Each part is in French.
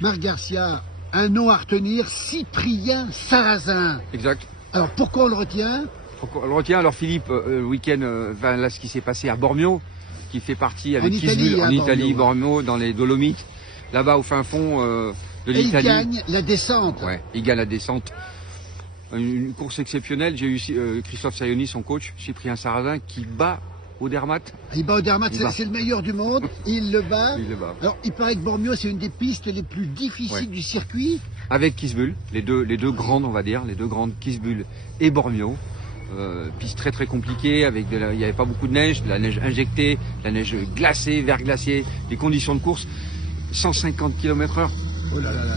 Marc Garcia, un nom à retenir, Cyprien Sarrazin. Exact. Alors pourquoi on le retient? On le retient. Alors Philippe, le week-end, là ce qui s'est passé à Bormio, qui fait partie avec Kisbul en Italie, Bormio, dans les Dolomites, là-bas au fin fond de l'Italie. Il gagne la descente. Ouais, il gagne la descente. Une course exceptionnelle. J'ai eu Christophe Sayoni, son coach, Cyprien Sarrazin, qui bat Odermatt. Il bat Odermatt, c'est le meilleur du monde. Il le bat. Il le bat. Alors, il paraît que Bormio, c'est une des pistes les plus difficiles du circuit. Avec Kisbul, les deux grandes, on va dire, les deux grandes, Kisbul et Bormio. Piste très très compliquée, il n'y avait pas beaucoup de neige, de la neige injectée, de la neige glacée, verglacée, les conditions de course, 150 km/h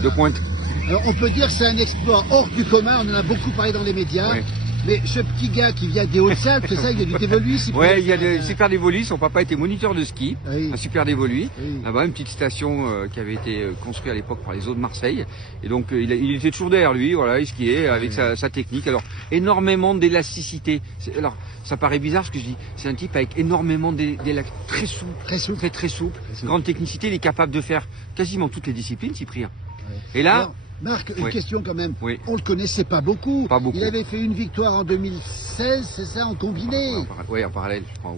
de pointe. Alors, on peut dire que c'est un exploit hors du commun, on en a beaucoup parlé dans les médias. Ouais. Mais ce petit gars qui vient des Hauts-de-Seine, c'est ça, il y a du dévolu. Oui, il y a des super dévolus. Son papa était moniteur de ski, un super dévolu. Là-bas, une petite station qui avait été construite à l'époque par les eaux de Marseille. Et donc, il était toujours derrière lui, voilà, il skiait avec sa technique. Alors, énormément d'élasticité. Alors, ça paraît bizarre ce que je dis. C'est un type avec énormément d'élasticité, très souple, grande technicité. Il est capable de faire quasiment toutes les disciplines, Cyprien. Et là. Alors, Marc, une question quand même. On le connaissait pas beaucoup. Il avait fait une victoire en 2016, c'est ça, en combiné. Oui, en parallèle, je crois.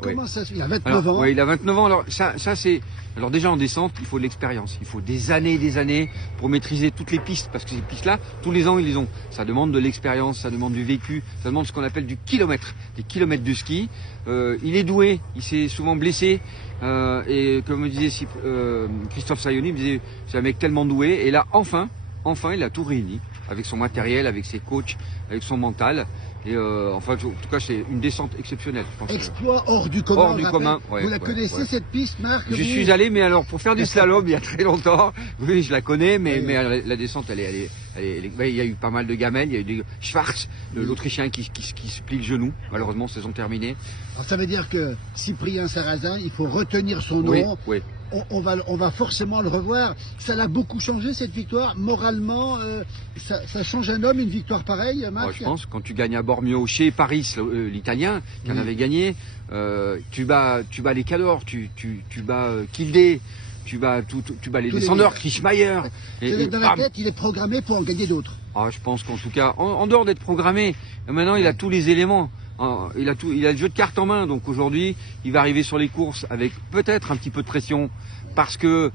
Comment ça se fait? Il a 29 ans. Oui, il a 29 ans. Alors, ça c'est. Alors, déjà en descente, il faut de l'expérience. Il faut des années pour maîtriser toutes les pistes. Parce que ces pistes-là, tous les ans, ils les ont. Ça demande de l'expérience, ça demande du vécu, ça demande ce qu'on appelle du kilomètre. Des kilomètres de ski. Il est doué, il s'est souvent blessé. Et comme me disait Christophe Sayoni, il me disait, c'est un mec tellement doué. Et là, enfin, il a tout réuni, avec son matériel, avec ses coachs, avec son mental. Et enfin, en tout cas, c'est une descente exceptionnelle. Je pense Exploit hors du commun. Hors du commun. Vous la connaissez cette piste, Marc? Je suis allé, mais alors pour faire du slalom il y a très longtemps. Oui, je la connais, mais la descente, il y a eu pas mal de gamelles. Il y a eu des Schwarz, l'Autrichien qui se plie le genou. Malheureusement, saison terminée. Alors ça veut dire que Cyprien Sarrazin, il faut retenir son nom. Oui. On va forcément le revoir. Ça l'a beaucoup changé cette victoire. Moralement, ça change un homme, une victoire pareille, Marc? Je pense, quand tu gagnes à Bormio, chez Paris, l'Italien, qui en avait gagné, tu bats les Cador, tu bats Kildé, tu bats les descendeurs, Krischmeier. Dans la tête, il est programmé pour en gagner d'autres. Je pense qu'en tout cas, en dehors d'être programmé, maintenant il a tous les éléments. Il a le jeu de cartes en main, donc aujourd'hui il va arriver sur les courses avec peut-être un petit peu de pression parce que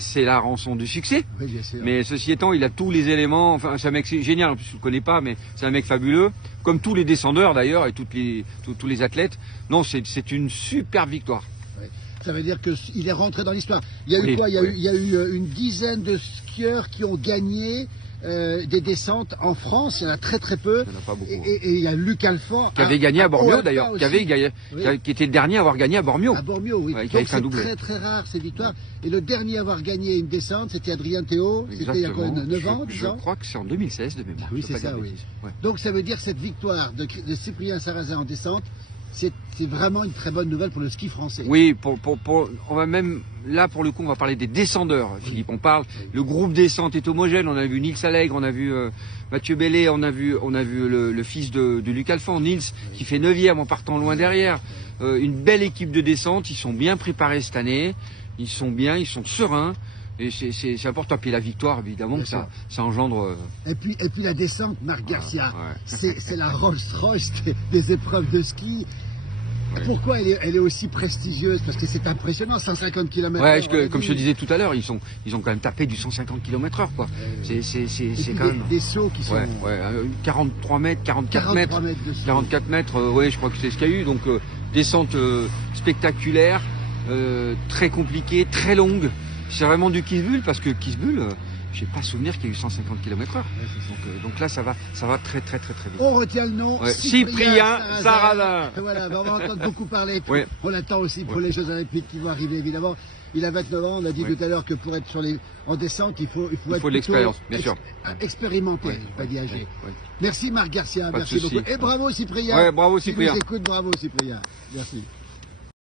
c'est la rançon du succès. Oui, bien sûr. Mais ceci étant, il a tous les éléments. Enfin, c'est un mec génial. En plus, je le connais pas, mais c'est un mec fabuleux, comme tous les descendeurs d'ailleurs et tous les athlètes. Non, c'est une super victoire. Ouais. Ça veut dire qu'il est rentré dans l'histoire. Il y a eu quoi? Il y a eu une dizaine de skieurs qui ont gagné des descentes en France. Il y en a très peu. Il n'y en a pas beaucoup. Et il y a Luc Alphand. Qui avait gagné à Bormio d'ailleurs. Qui était le dernier à avoir gagné à Bormio. À Bormio, oui. Ouais, donc c'est très rare ces victoires. Et le dernier à avoir gagné une descente, c'était Adrien Théo. C'était il y a quoi, 9 ans, 10 ans? Je crois que c'est en 2016 de mémoire. Oui, c'est ça, oui. Ouais. Donc ça veut dire que cette victoire de Cyprien Sarrazin en descente, c'est vraiment une très bonne nouvelle pour le ski français. Oui, on va même, là pour le coup, on va parler des descendeurs, Philippe. On parle, le groupe descente est homogène. On a vu Nils Allègre, on a vu Mathieu Bellet, on a vu le fils de Luc Alphand, Nils, qui fait 9e en partant loin derrière. Une belle équipe de descente, ils sont bien préparés cette année, ils sont sereins. Et c'est important. Puis la victoire, évidemment, que ça engendre. Et puis la descente, Marc Garcia, c'est la Rolls-Royce des épreuves de ski. Pourquoi elle est aussi prestigieuse? Parce que c'est impressionnant, 150 km/h. Comme je te disais tout à l'heure, ils ont quand même tapé du 150 km/h, quoi. C'est quand même des sauts qui sont 43 mètres, 44 mètres, 44 mètres. Oui, je crois que c'est ce qu'il y a eu. Donc descente spectaculaire, très compliquée, très longue. C'est vraiment du Kisbul parce que Kisbul, je n'ai pas souvenir qu'il y a eu 150 km/h. Donc là, ça va très vite. On retient le nom. Cyprien Sarrazin. Voilà, on va entendre beaucoup parler. On l'attend aussi pour les Jeux Olympiques qui vont arriver, évidemment. Il a 29 ans, on a dit tout à l'heure que pour être en descente, il faut de l'expérience, bien sûr. Expérimenté, pas dit âgé. Merci Marc Garcia, merci beaucoup. Et bravo Cyprien. Bravo Cyprien. Écoute, bravo Cyprien. Merci.